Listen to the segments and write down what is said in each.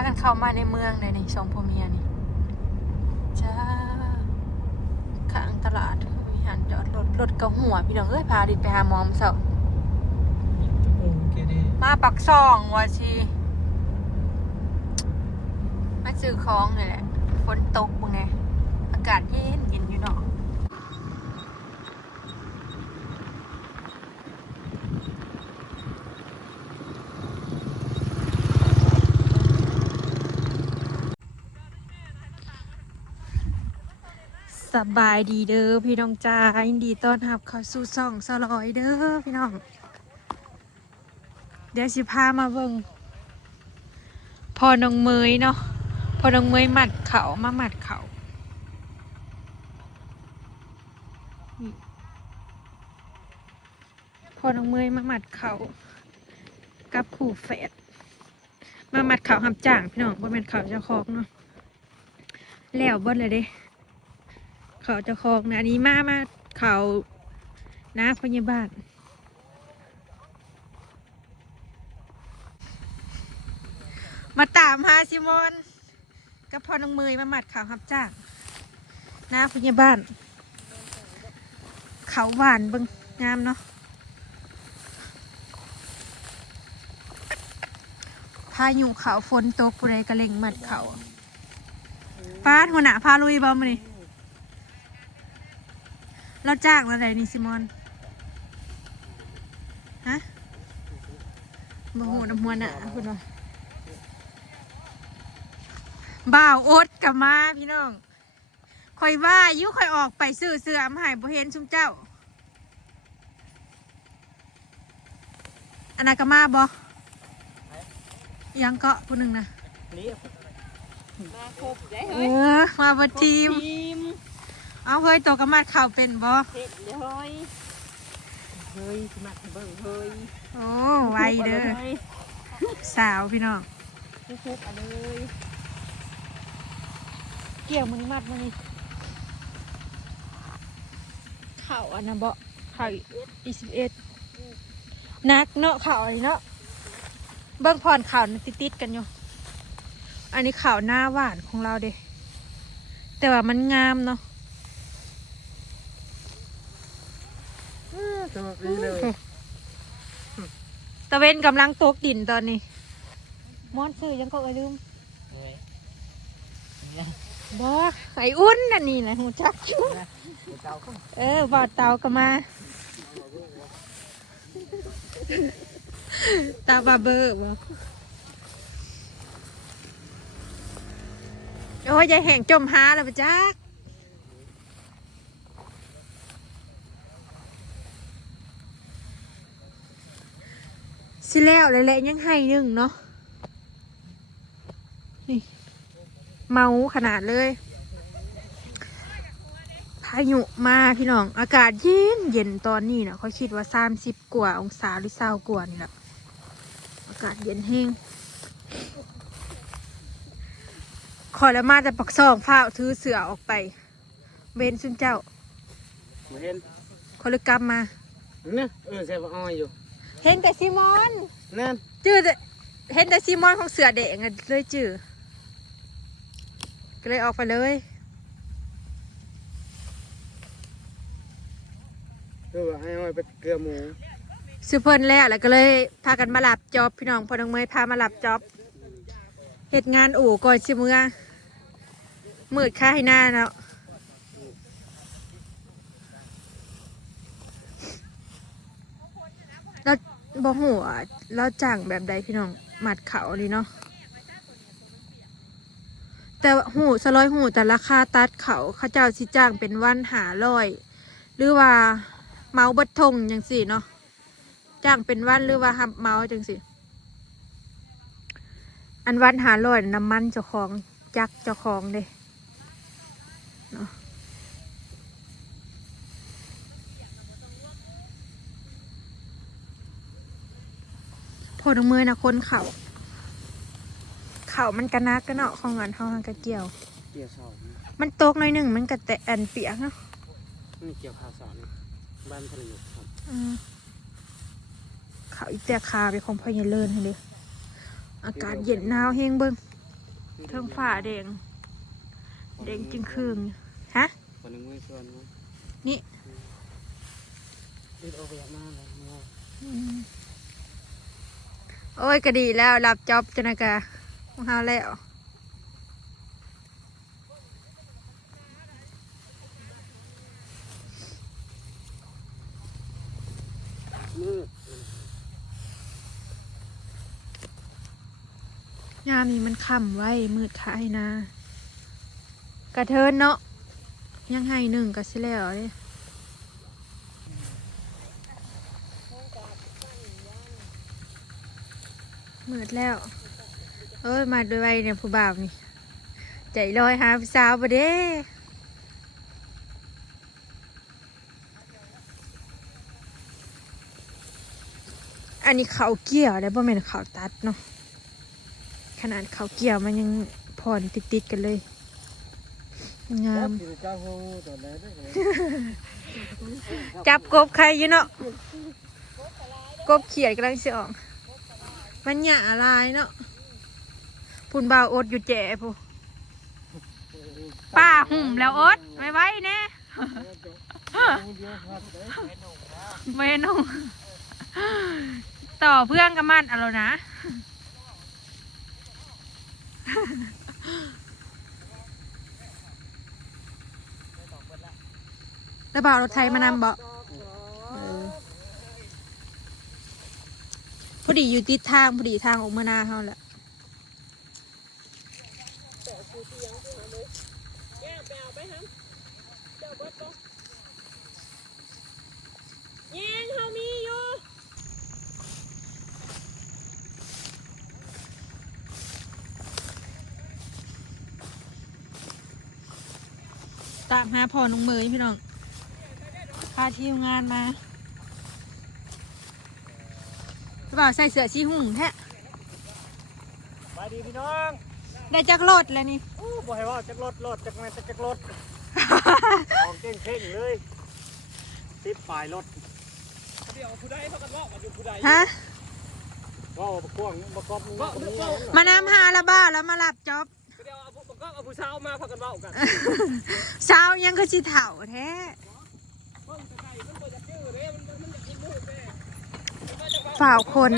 ากันเข้ามาในเมืองเลยนี่สองพ่อเมียนี่จ้าข้างตลาดมีหันจอดรถกระหัวพี่น้องเอ้ยพาดิไปหาหมอมเสามาปักซองว่าชีมาซื้อของเลยแหละฝนตกมึงไงอากาศเย็นอยู่เนาะสบายดีเด้อพี่น้องจ้ายินดีต้อนรับเข้าสู่ช่องสลอยเด้อพี่น้องเดี๋ยวสิพามาเบิ่งพอน้องเมยเนาะพอน้องเมยหมัดเขามาหมัดเขาพอน้องเมยมาหมัดเขากับขู่แฝดมาหมัดเขาหับจ่างพี่น้องบ่แม่นเขาเจ้าของเนาะแล้วเบิดเลยเด้เขาเจ้าของนะอันนี้มาเขานะพยาบาลมาตามหาซิมอนกับพ่อน้องเมยมาหมัดเขาหับจ้างนะพยาบาลเขาหวานเบิ่งงามเนาะพายุเขาฝนตกผู้ใดกระเล่งหมัดเขาป้าหัวหน้าพาลุยบ่มานี่เราจ้างอะไรนี่ซิมอนฮะบ่ฮู้น้ำหัวหน้าคุณว่าบ่าวอดกับมาพี่น้องคอยว่ายุคอยออกไปซื้อเสื้อมาให้บ่เห็นชุมเจ้าอันนั้นก็มาบ่ยังเกาะผู้หนึ่งนะมาครบได้ มาบนทีมเอาเฮ้ยตัวกระมัดข่าวเป็นบ่เฮ็ดเลยเฮ้ยสมัครเบิ่งเฮ้ยโอ้ไวเด้อสาวพี่น้องคุกๆอ่ะเลยเกี่ยวมึงมัดมานี่ข่าวอันนะบ่ข่าว21นักเนาะข่าวอันนี้เนาะเบิ่งผ่อนข่าวติดกันอยู่อันนี้ข่าวหน้าหวานของเราเด้แต่ว่ามันงามเนาะตะเวนกำลังตกดินตอนนี้ม้อนซื้อยังก็ลืมบ่ไข่อุ่นนั่นนี่แหละหูจักชุบ่าวเตาก็มาตาบาเบอร์บ่โอ้ยยายแห่งจมหาแล้วปะจักสิแล้วเลยแหละยังให้นึ่งเนาะนี่เมาขนาดเลยพายุมาพี่น้องอากาศเย็นตอนนี้นะเขาคิดว่า30 กว่าองศาหรือ20 กว่านี่แหละอากาศเย็นแห้งขอแล้วมาแต่ปักซองฝ้าถือเสือออกไปเบนซุนเจ้าเห็นขอเลยกลับมาเนี่ยใส่อ้อยอยู่เห็นแต่ซีมอนนั่นจื้อเห็นแต่ซีมอนของเสือเด็กเลยจื้อก็เลยออกไปเลยคือว่าให้อ้อยไปเกลือหมูซื้อเพิ่นแล้วก็เลยพากันมาหลับจอบพี่น้องพอน้องเมยพามาหลับจอบเหตุงานอู่ก่อนสิมือมืดค่าให้หน้าเนาะแล้วบ่หัวแล้วจ่างแบบใดพี่น้องหมัดเขาเลยเนาะแต่หูสลอยหูแต่ราคาตัดเขาเจ้าสิจ้างเป็นวัน500หรือว่าเมาบัดทงจังสิเนาะจ้างเป็นวันหรือว่าหับเมาจังสิอันวัน500น้ำมันเจ้าของจักเจ้าของเด้เนาะพอน้องเมยนะคนเขามันกระนักก็เนาะของงานเท่านั้นกระเกี่ยวสองมันตกหน่อยหนึ่งมันกระแตอันเปียกเนาะนี่เกี่ยวข้าวสารบ้านทะเลครับเขาอีแต่คาไปของพ่อใหญ่เลินให้เลยอากาศเย็นหนาวแห้งเบิ้ง เทิงฝ่าแดงแดงจึงคืงฮะ คนหนึ่งมือส่วนมั้ง นี่ รีดเอาไปยัดหน้าเลยเนาะ โอ้ยก็ดีแล้วรับจ็อบจันนากะของเฮาแล้ว มืด ยามนี้มันค่ำไว้มืดขายนะกระเทินเนาะยังให้หนึ่งก็สิแล้วเด้มืดแล้ว เอ้ยมาด้วยไว้เนี่ยผู้บ่าวนี่ใจลอยหาผู้สาวบ่เด้อันนี้เขาเกี่ยวได้บ่แม่นเขาตัดเนาะขนาดเขาเกี่ยวมันยังพอนติดๆกันเลยงาม จับกบใครอยู่เนาะกบเขียดกำลังสิออกมันหยาลายเนาะพุ่นบ่าวอดอยู่แจ๋ผู้ป้าหุ่มแล้วอดไว้ไว้แน่เมนูต่อเพื่อนกับมันอะไรนะแล้วบ่าวรถไทยมานำบ่พอดีอยู่ติดทางพอดีทางออกมาหน้าเขาแหละยิงเขามีอยู่ตามหาพ่อน้องเมยพี่น้องพาทีมงานมาบ่าวใส่เสื้อสีหุ่งแท้ ไปดีพี่น้อง ได้จักรถแล้วนี่ โอ้บ่ให้ว่าจักรถจักแม่จักรถของเก่งเข่งเลยติดปลายรถเดี๋ยวผู้ใดเขากันว่าอยู่ผู้ใด ฮะ ว่าประกวงประกอบมึง มานำหาละบ้าแล้วมารับจ็อบ เดี๋ยวเอาผู้สาวมาพากันว่ากัน เช้ายังคือสิเถ่าแท้ฝ่าวคน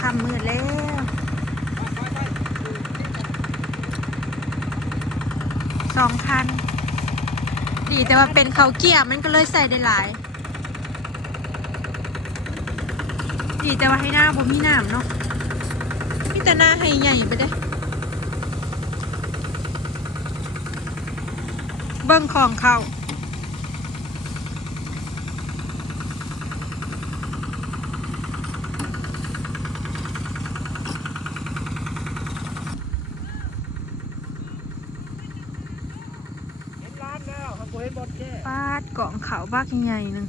คำมืดแล้ว2,000ดีแต่ว่าเป็นเขาเกี่ยมันก็เลยใส่ได้หลายดีแต่ว่าให้หน้าผมมีน้ำเนาะมีแต่หน้าให้ใหญ่ไปเด้เบิ้งของเขาปาดเกาะเขาบ้ากใหญ่ๆนึง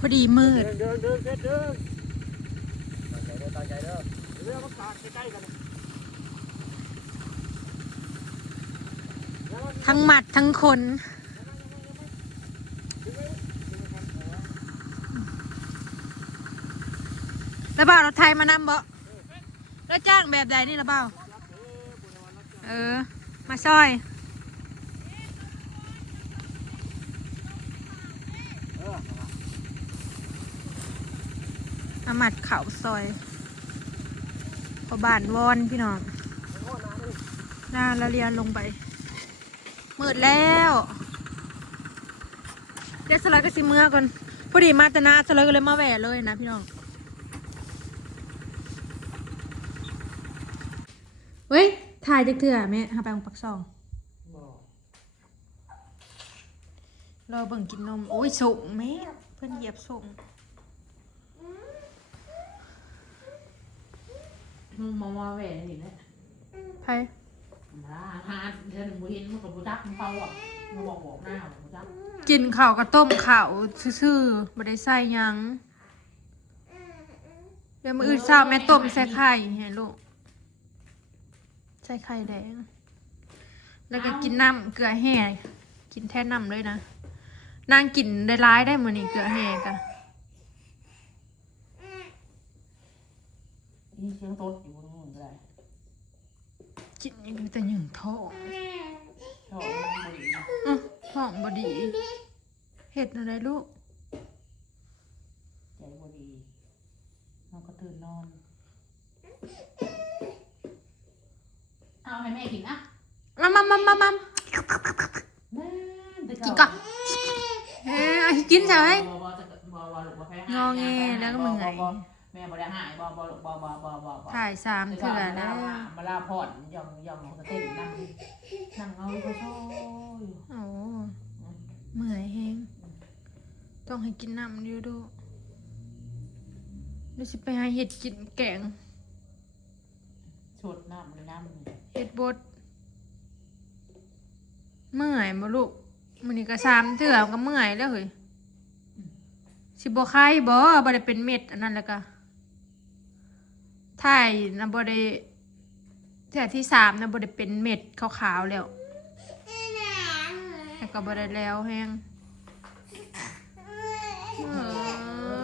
พอดีมืด เดินตั้งใจเด้อเรือมันตากใกล้ๆกัน ทั้งหมัดทั้งคนแล้วบ่าวรถไทยมานำบ่แล้วจ้างแบบใดนี่ละบ่าวมาซอยมาหมัดเขาซอยพอบานวอนพี่น้องหน้าละเรียนลงไปมืดแล้วเดี๋ยวสลายก็สิเมื่อก่อนพอดีมาแต่นาสลายก็เลยมาแหวะเลยนะพี่น้องเฮ้ยถ่ายจะเถื่อแม่หาไปของปักซองรอเบิ่งกินนมโอ้ยส่งแม่เพื่อนเหยียบส่งมึงมาแหวนนี่แหละ ไผ หาเดือนหนึ่งบุหินมึงกับบุจักมึงเฝ้าอ่ะมึงบอกหน้าบุจัก กินข้าวกับต้มข้าวซื่อๆบ่ได้ใส่หยังเดี๋ยวมื้ออื่นเช้าแม่ต้มใส่ไข่ให้ลูกใส่ไข่แดงแล้วก็กินน้ำเกลือแห้กินแท่น้ำเลยนะนางกินได้ร้ายได้มื้อนี้เกลือแห้กะ นี่เสียงโต๊ดอยู่บนนู้นก็ได้ กินอยู่แต่หยังท้อง ชอบมันบริ ท้องบ่ดีเฮ็ดอะไรลูก ใจบดีมันก็ตื่นนอนเอาให้แม่กินนะ มาแม่ กินก่อนเอาให้กินใช่ไหม บอจะบอลูกบอแพ้ งอแงแล้วก็มึงไง แม่บอได้หายบอลูกบอ ถ่าย3เทื่อแล้ว มาลาพอดยอมกระเต้นนั่งเอาไปโชว์ โอ้เมื่อยแฮงต้องให้กินน้ำอยู่ดูเดี๋ยวสิไปหาเห็ดกินแกง ชดน้ำเลยน้ำ เห็ดบดเมื่อยบ่ลูกมื้อนี้ก็3เทื่อก็เมื่อยแล้วเฮ้ยสิบ่คายบ่ได้เป็นเม็ดอันนั้นแล้วก็ถ่ายน่ะบ่ได้เทื่อที่3น่ะบ่ได้เป็นเม็ดขาวๆแล้วแล้วก็บ่ได้แล้วแฮง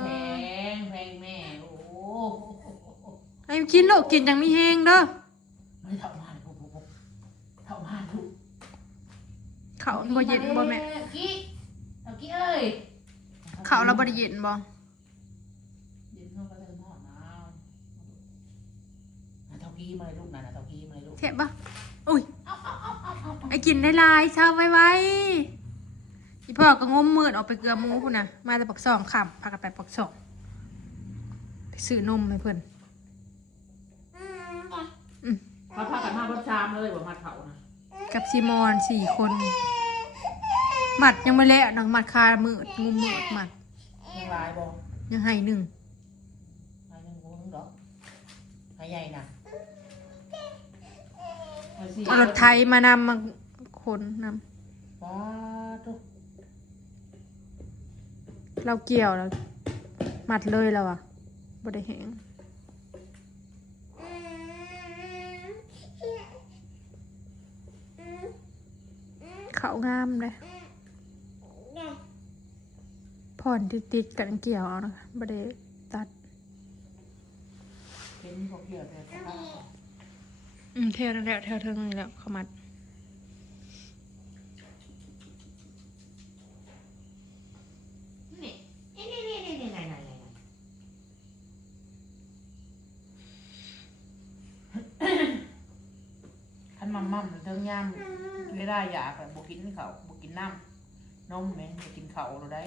แพงแม่โอ้ ให้กินลูกกินจังมีแฮงเด้อ ไม่เท่ามาถูกเท่ามาถูก เขาบ่เย็นบ่แม่ กี้เอากี้เอ้ย เขาเราบ่ได้เย็นบ่ เย็นเข้าไปเลยหม้อน้ำเท่ากี้มาเลยลูกนะเท่ากี้มาเลยลูก เทะบ่อุ้ยไอ้กินได้หลายเช้าไว้อีพ่อก็งมมืดออกไปเกลือหมูพุ่นน่ะมาแต่ปักซองค่ำพากันไปปักซองไปซื้อนมให้เพิ่น เขาพากันมาบนชามเลยว่ามาเผานะ กับซีมอน4 คนหมัดยังไม่เละนังหมัดคามืดงมมืดหมัด ยังลายบ่ ยังให้1 ลายยังงงดอกลายใหญ่น่ะ เอารถไทยมานำมาคนนำ ว้าทุก เราเกี่ยวแล้วหมัดเลยแล้วอ่ะบ่ได้แหงเขางามเลยผ่อนติดๆกันเกี่ยวเอานะคะบ่ได้ตัด เป็นพวกเกี่ยวแต่ผ้า เท่านั่นแหละเท่าเทิงนี่แหละเขามัด นี่ขันมั่มเทิงย่ำไม่ได้อยากแบบบุกินเขาบุกินน้ำนมแม่บุกินเขาเราได้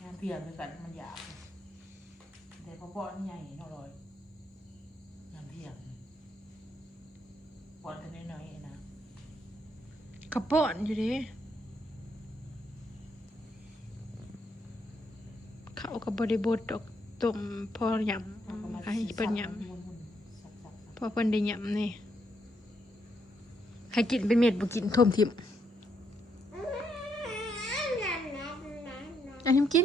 ย่ำเพียงด้วยกันมันอยากแต่พอป้อนใหญ่เท่าไรย่ำเพียงป้อนกันน้อยๆนะ กระป้อนอยู่ดิเขากับบริบทดอกต้มพอหยำให้เปิ้นหยำพอเปิ้นได้หยำนี่ให้กินเป็นเม็ดบ่กินท่มทิ่มอันนี้กิน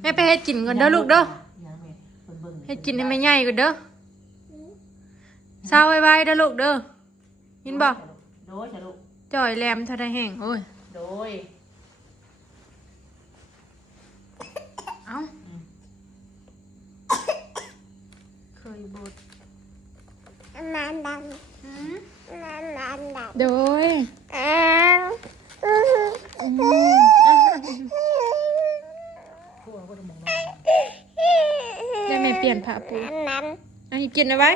แม่ไปเฮ็ดกินก่อนเด้อลูกเด้อเฮ็ดกินให้แม่ใหญ่ก่อนเด้อเช้าไว้ๆเด้อลูกเด้อยินบ่ โดยจ้ะลูก จ่อยแหลมเท่าได้แห้งโอ้ย โดย เอ้าเคยบดโดยได้แม่เปลี่ยนผ้าปูอันนี้กินเอาไว้